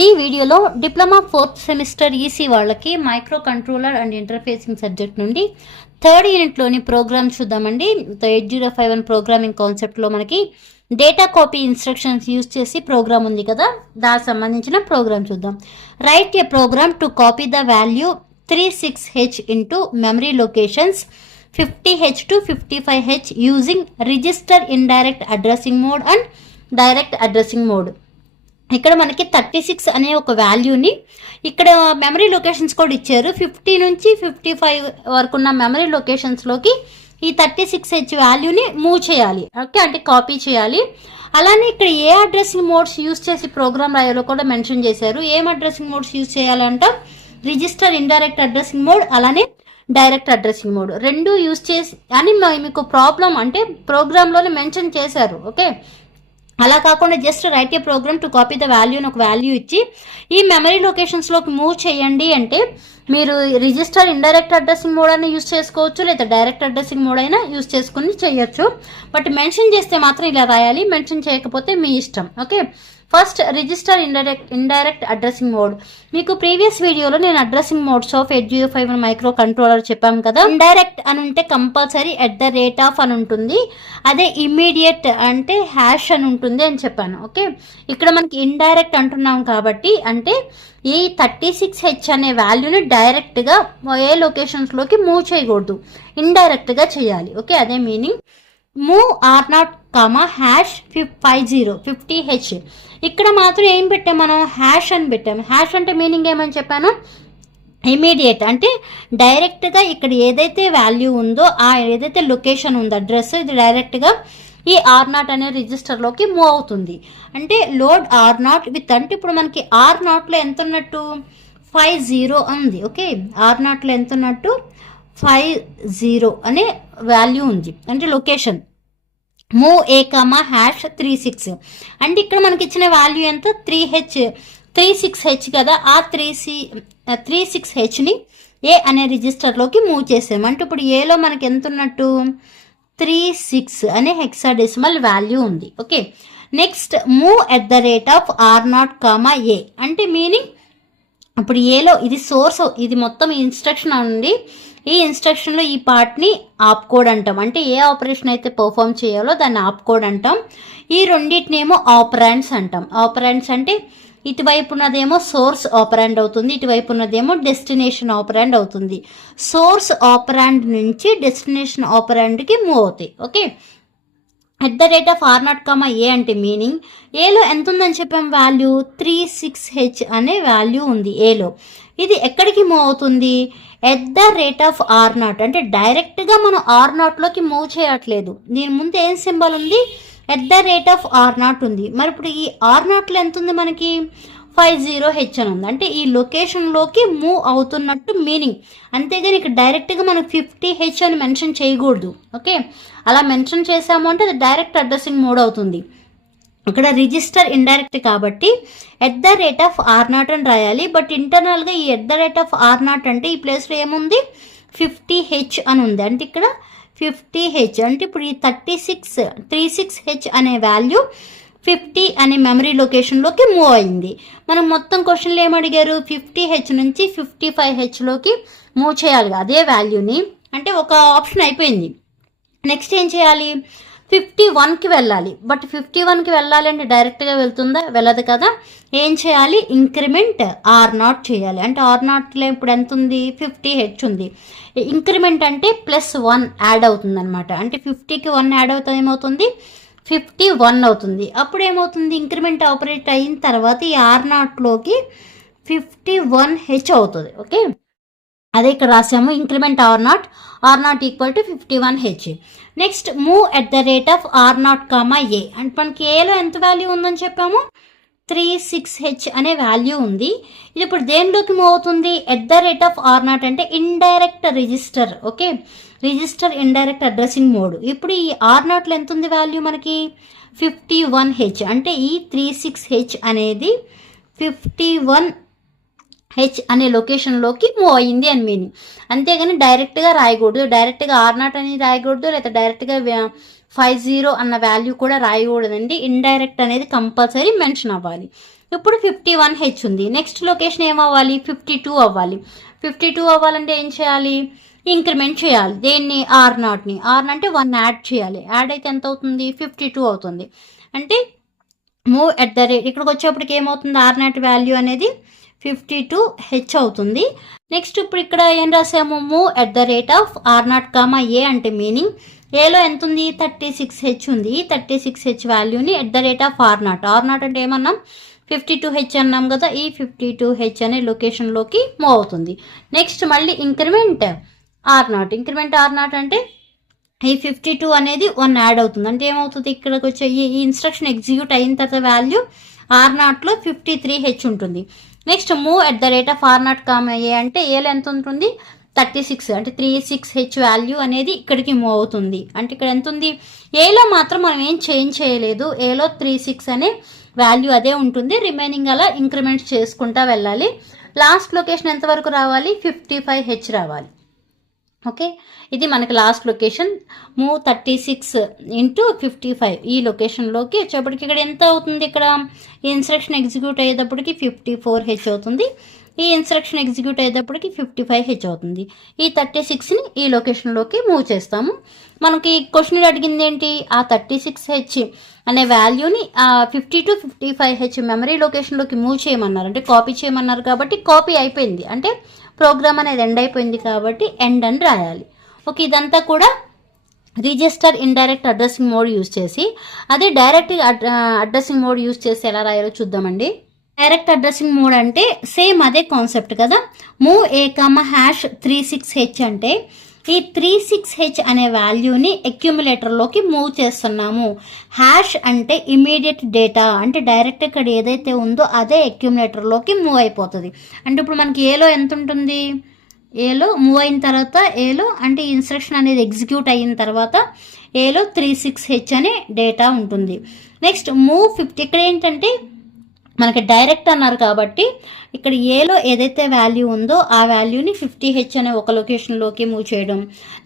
ఈ వీడియోలో diploma 4th semester EC వాళ్ళకి micro controller and interfacing subject నుండి 3rd యూనిట్లోని ప్రోగ్రామ్ చూద్దామండి. 8051 ప్రోగ్రామింగ్ కాన్సెప్ట్లో మనకి డేటా కాపీ ఇన్స్ట్రక్షన్స్ యూజ్ చేసి ప్రోగ్రామ్ ఉంది కదా, దానికి సంబంధించిన ప్రోగ్రామ్ చూద్దాం. Write a program to copy the value 36H into memory locations 50H to 55H using register indirect addressing mode and direct addressing mode. ఇక్కడ మనకి 36 అనే ఒక వాల్యూని ఇక్కడ మెమరీ లొకేషన్స్ కూడా ఇచ్చారు. 50 నుంచి 55 వరకు ఉన్న మెమరీ లొకేషన్స్లోకి ఈ 36H వాల్యూని మూవ్ చేయాలి. ఓకే, అంటే కాపీ చేయాలి. అలానే ఇక్కడ ఏ అడ్రసింగ్ మోడ్స్ యూజ్ చేసి ప్రోగ్రామ్ రాయాలో కూడా మెన్షన్ చేశారు. ఏం అడ్రసింగ్ మోడ్స్ యూజ్ చేయాలంట? రిజిస్టర్ ఇండైరెక్ట్ అడ్రసింగ్ మోడ్, అలానే డైరెక్ట్ అడ్రసింగ్ మోడ్ రెండు యూజ్ చేసి అని మీకు ప్రాబ్లం అంటే ప్రోగ్రాంలోనే మెన్షన్ చేశారు. ఓకే, అలా కాకుండా just write a program to copy the వాల్యూని ఒక వాల్యూ ఇచ్చి ఈ మెమరీ లొకేషన్స్లోకి మూవ్ చేయండి అంటే మీరు రిజిస్టర్ ఇండైరెక్ట్ అడ్రసింగ్ మోడ్ అయినా యూజ్ చేసుకోవచ్చు, లేదా డైరెక్ట్ అడ్రసింగ్ మోడ్ అయినా యూజ్ చేసుకుని చేయొచ్చు. బట్ మెన్షన్ చేస్తే మాత్రం ఇలా రాయాలి, మెన్షన్ చేయకపోతే మీ ఇష్టం. Okay, first register indirect addressing mode. మీకు ప్రీవియస్ వీడియోలో నేను addressing modes of 8051 micro controller చెప్పాము కదా. ఇండైరెక్ట్ అని ఉంటే కంపల్సరీ @ అని ఉంటుంది, అదే ఇమ్మీడియట్ అంటే హ్యాష్ అని ఉంటుంది అని చెప్పాను. ఓకే, ఇక్కడ మనకి ఇండైరెక్ట్ అంటున్నాం కాబట్టి అంటే ఈ 36H అనే వాల్యూని డైరెక్ట్గా ఏ లొకేషన్స్లోకి మూవ్ చేయకూడదు, ఇండైరెక్ట్గా చేయాలి. ఓకే, అదే మీనింగ్. Move R0, #50H. ఇక్కడ మాత్రం ఏం పెట్టాం మనం? హ్యాష్ అని పెట్టాము. హ్యాష్ అంటే మీనింగ్ ఏమని చెప్పాను? ఇమీడియట్ అంటే డైరెక్ట్గా ఇక్కడ ఏదైతే వాల్యూ ఉందో ఆ ఏదైతే లొకేషన్ ఉందో అడ్రస్, ఇది డైరెక్ట్గా ఈ R0 అనే రిజిస్టర్లోకి మూవ్ అవుతుంది. అంటే లోడ్ R0 విత్ అంటే ఇప్పుడు మనకి R0లో ఎంత ఉన్నట్టు 50 ఉంది. ఓకే, R0లో ఎంత ఉన్నట్టు 50 అనే వాల్యూ ఉంది, అంటే లొకేషన్. మూవ్ A, #36 అంటే ఇక్కడ మనకి ఇచ్చిన వాల్యూ ఎంత? 36H కదా. ఆ 36Hని ఏ అనే రిజిస్టర్లోకి మూవ్ చేసాము. అంటే ఇప్పుడు ఏలో మనకి ఎంత ఉన్నట్టు 36 అనే హెక్సాడెసిమల్ వాల్యూ ఉంది. Okay, next move @R0, A అంటే మీనింగ్ ఇప్పుడు ఏలో ఇది సోర్స్, ఇది మొత్తం ఇన్స్ట్రక్షన్ అండి. ఈ ఇన్స్ట్రక్షన్లో ఈ పార్ట్ని ఆప్ కోడ్ అంటాం. అంటే ఏ ఆపరేషన్ అయితే పర్ఫామ్ చేయాలో దాన్ని ఆప్ కోడ్ అంటాం. ఈ రెండింటినేమో ఆపరాండ్స్ అంటాం. ఆపరాండ్స్ అంటే ఇటువైపు ఉన్నదేమో సోర్స్ ఆపరాండ్ అవుతుంది, ఇటువైపు ఉన్నదేమో డెస్టినేషన్ ఆపరాండ్ అవుతుంది. సోర్స్ ఆపరాండ్ నుంచి డెస్టినేషన్ ఆపరాండ్కి మూవ్ అవుతాయి. ఓకే, @R0, A అంటే మీనింగ్ ఏలో ఎంత ఉందని చెప్పాం? వాల్యూ 36H అనే వాల్యూ ఉంది ఏలో. ఇది ఎక్కడికి మూవ్ అవుతుంది? @R0 అంటే డైరెక్ట్గా మనం R0లోకి మూవ్ చేయట్లేదు. దీని ముందు ఏం సింబల్ ఉంది? @R0 ఉంది. మరి ఇప్పుడు ఈ R0లో ఎంత ఉంది మనకి? 50H అని ఉంది. అంటే ఈ లొకేషన్లోకి మూవ్ అవుతున్నట్టు మీనింగ్. అంతేగాని ఇక్కడ డైరెక్ట్గా మనం 50H అని మెన్షన్ చేయకూడదు. ఓకే, అలా మెన్షన్ చేసాము అంటే అది డైరెక్ట్ అడ్రసింగ్ మోడ్ అవుతుంది. ఇక్కడ రిజిస్టర్ ఇండైరెక్ట్ కాబట్టి @R0 అని రాయాలి. బట్ ఇంటర్నల్గా ఈ @R0 అంటే ఈ ప్లేస్లో ఏముంది? 50H అని ఉంది. అంటే ఇక్కడ 50H అంటే ఇప్పుడు ఈ 36H అనే వాల్యూ 50 అనే మెమరీ లొకేషన్లోకి మూవ్ అయింది. మనం మొత్తం క్వశ్చన్లు ఏమడిగారు? 50H నుంచి 55Hలోకి మూవ్ చేయాలి అదే వాల్యూని. అంటే ఒక ఆప్షన్ అయిపోయింది. నెక్స్ట్ ఏం చేయాలి? 51కి వెళ్ళాలి. బట్ 51కి వెళ్ళాలి అంటే డైరెక్ట్గా వెళ్తుందా? వెళ్ళదు కదా. ఏం చేయాలి? ఇంక్రిమెంట్ R0 చేయాలి. అంటే R0లో ఇప్పుడు ఎంత ఉంది? 50H ఉంది. ఇంక్రిమెంట్ అంటే +1 యాడ్ అవుతుంది అనమాట. అంటే 50కి 1 యాడ్ అవుతుంది, ఏమవుతుంది? 51 అవుతుంది. అప్పుడు ఏమవుతుంది? ఇంక్రిమెంట్ ఆపరేట్ అయిన తర్వాత ఈ R0లోకి 51H అవుతుంది. ఓకే, అదే ఇక్కడ రాసాము increment R0 = 51H. Next move @R0, A అంటే మనకి ఏలో ఎంత వాల్యూ ఉందని చెప్పాము? 36H అనే వాల్యూ ఉంది. ఇది ఇప్పుడు దేనిలోకి మూవ్ అవుతుంది? @R0 అంటే indirect register. Okay, register indirect addressing mode. ఇప్పుడు ఈ R0లో ఎంత ఉంది వాల్యూ మనకి? 51H. అంటే ఈ 36H అనేది 51H అనే లొకేషన్లోకి మూవ్ అయ్యింది అని మీనింగ్. అంతేగాని డైరెక్ట్గా రాయకూడదు. డైరెక్ట్గా R0 అని రాయకూడదు, లేదా డైరెక్ట్గా 50 అన్న వాల్యూ కూడా రాయకూడదండి. ఇండైరెక్ట్ అనేది కంపల్సరీ మెన్షన్ అవ్వాలి. ఇప్పుడు 51H ఉంది. నెక్స్ట్ లొకేషన్ ఏమవ్వాలి, 52 అవ్వాలి. 52 అవ్వాలంటే ఏం చేయాలి, ఇంక్రిమెంట్ చేయాలి. దేన్ని, R0ని. అంటే 1 యాడ్ చేయాలి. యాడ్ అయితే ఎంత అవుతుంది, 52 అవుతుంది. అంటే మూవ్ ఎట్ ద రేట్, ఇక్కడికి వచ్చేప్పటికి ఏమవుతుంది, R0 వాల్యూ అనేది 52H అవుతుంది. నెక్స్ట్ ఇప్పుడు ఇక్కడ ఏం రాసాము, move at the rate of R0, A అంటే మీనింగ్ ఏలో ఎంత ఉంది, 36H ఉంది. 36H వాల్యూని at the rate of R0 అంటే ఏమన్నాం, 52H అన్నాం కదా. ఈ 52H అనే లొకేషన్లోకి మూవ్ అవుతుంది. నెక్స్ట్ మళ్ళీ ఇంక్రిమెంట్ R0 అంటే ఈ 52 అనేది 1 యాడ్ అవుతుంది. అంటే ఏమవుతుంది, ఇక్కడికి వచ్చే ఈ ఇన్స్ట్రక్షన్ ఎగ్జిక్యూట్ అయిన తర్వాత వాల్యూ R0లో 53H ఉంటుంది. Next move at the rate of R0, A అంటే ఏలో ఎంత ఉంటుంది, 36. అంటే 36H వాల్యూ అనేది ఇక్కడికి మూవ్ అవుతుంది. అంటే ఇక్కడ ఎంత ఉంది, ఏలో మాత్రం మనం ఏం చేంజ్ చేయలేదు. ఏలో 36 అనే వాల్యూ అదే ఉంటుంది. రిమైనింగ్ అలా ఇంక్రిమెంట్స్ చేసుకుంటా వెళ్ళాలి. లాస్ట్ లొకేషన్ ఎంతవరకు రావాలి, 55H రావాలి. ఓకే, ఇది మనకి లాస్ట్ లొకేషన్. మూవ్ 36 × 55 ఈ లొకేషన్లోకి వచ్చేప్పటికి ఇక్కడ ఎంత అవుతుంది, ఇక్కడ ఈ ఇన్స్ట్రక్షన్ ఎగ్జిక్యూట్ అయ్యేటప్పటికి 54H అవుతుంది. ఈ ఇన్స్ట్రక్షన్ ఎగ్జిక్యూట్ అయ్యేటప్పటికి 55H అవుతుంది. ఈ 36ని ఈ లొకేషన్లోకి మూవ్ చేస్తాము. మనకి క్వశ్చన్ అడిగింది ఏంటి, ఆ 36H అనే వాల్యూని 50 to 55H మెమరీ లొకేషన్లోకి మూవ్ చేయమన్నారు, అంటే కాపీ చేయమన్నారు. కాబట్టి కాపీ అయిపోయింది, అంటే ప్రోగ్రామ్ అనేది ఎండ్ అయిపోయింది కాబట్టి ఎండ్ అని రాయాలి. ఓకే, ఇదంతా కూడా register indirect addressing mode use చేసి, అదే డైరెక్ట్ అడ్రసింగ్ మోడ్ యూజ్ చేసి ఎలా రాయాలో చూద్దామండి. డైరెక్ట్ అడ్రసింగ్ మోడ్ అంటే సేమ్ అదే కాన్సెప్ట్ కదా. మూవ్ A, #36H అంటే ఈ 36H అనే వాల్యూని అక్యుములేటర్లోకి మూవ్ చేస్తున్నాము. హ్యాష్ అంటే ఇమీడియట్ డేటా, అంటే డైరెక్ట్ ఇక్కడ ఏదైతే ఉందో అదే అక్యుములేటర్లోకి మూవ్ అయిపోతుంది. అంటే ఇప్పుడు మనకి ఏలో ఎంత ఉంటుంది, ఏలో మూవ్ అయిన తర్వాత ఏలో అంటే ఇన్స్ట్రక్షన్ అనేది ఎగ్జిక్యూట్ అయిన తర్వాత ఏలో 36H అనే డేటా ఉంటుంది. నెక్స్ట్ మూవ్ 50, ఇక్కడ ఏంటంటే మనకి డైరెక్ట్ అన్నారు కాబట్టి ఇక్కడ ఏలో ఏదైతే వాల్యూ ఉందో ఆ వాల్యూని 50H అనే ఒక లొకేషన్లోకి మూవ్ చేయడం,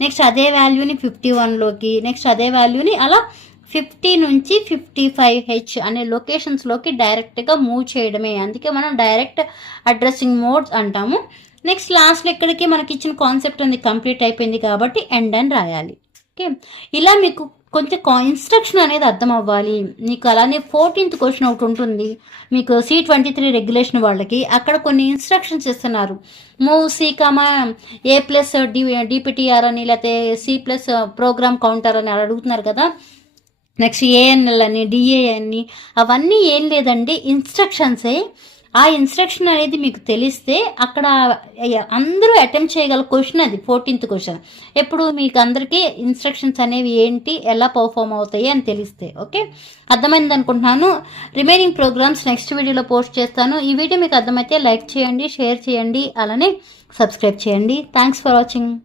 నెక్స్ట్ అదే వాల్యూని 51లోకి, నెక్స్ట్ అదే వాల్యూని అలా 50 నుంచి 55H అనే లొకేషన్స్లోకి డైరెక్ట్గా మూవ్ చేయడమే. అందుకే మనం డైరెక్ట్ అడ్రసింగ్ మోడ్స్ అంటాము. నెక్స్ట్ లాస్ట్లో ఇక్కడికి మనకి ఇచ్చిన కాన్సెప్ట్ ఉంది కంప్లీట్ అయిపోయింది కాబట్టి ఎండ్ అని రాయాలి. ఓకే, ఇలా మీకు కొంచెం ఇన్స్ట్రక్షన్ అనేది అర్థం అవ్వాలి మీకు. అలానే 14th క్వశ్చన్ ఒకటి ఉంటుంది మీకు, C23 రెగ్యులేషన్ వాళ్ళకి. అక్కడ కొన్ని ఇన్స్ట్రక్షన్స్ ఇస్తున్నారు. మూవ్ C, A+ DPTR అని, లేకపోతే C+ ప్రోగ్రామ్ కౌంటర్ అని అడుగుతున్నారు కదా. నెక్స్ట్ ANL అని, DA అని, అవన్నీ ఏం లేదండి, ఇన్స్ట్రక్షన్సే. ఆ ఇన్స్ట్రక్షన్ అనేది మీకు తెలిస్తే అక్కడ అందరూ అటెంప్ట్ చేయగల క్వశ్చన్ అది 14th క్వశ్చన్. ఎప్పుడు మీకు అందరికీ ఇన్స్ట్రక్షన్స్ అనేవి ఏంటి, ఎలా పర్ఫామ్ అవుతాయి అని తెలిస్తే. ఓకే, అర్థమైంది అనుకుంటున్నాను. రిమైనింగ్ ప్రోగ్రామ్స్ నెక్స్ట్ వీడియోలో పోస్ట్ చేస్తాను. ఈ వీడియో మీకు అర్థమైతే లైక్ చేయండి, షేర్ చేయండి, అలానే సబ్స్క్రైబ్ చేయండి. Thanks for watching.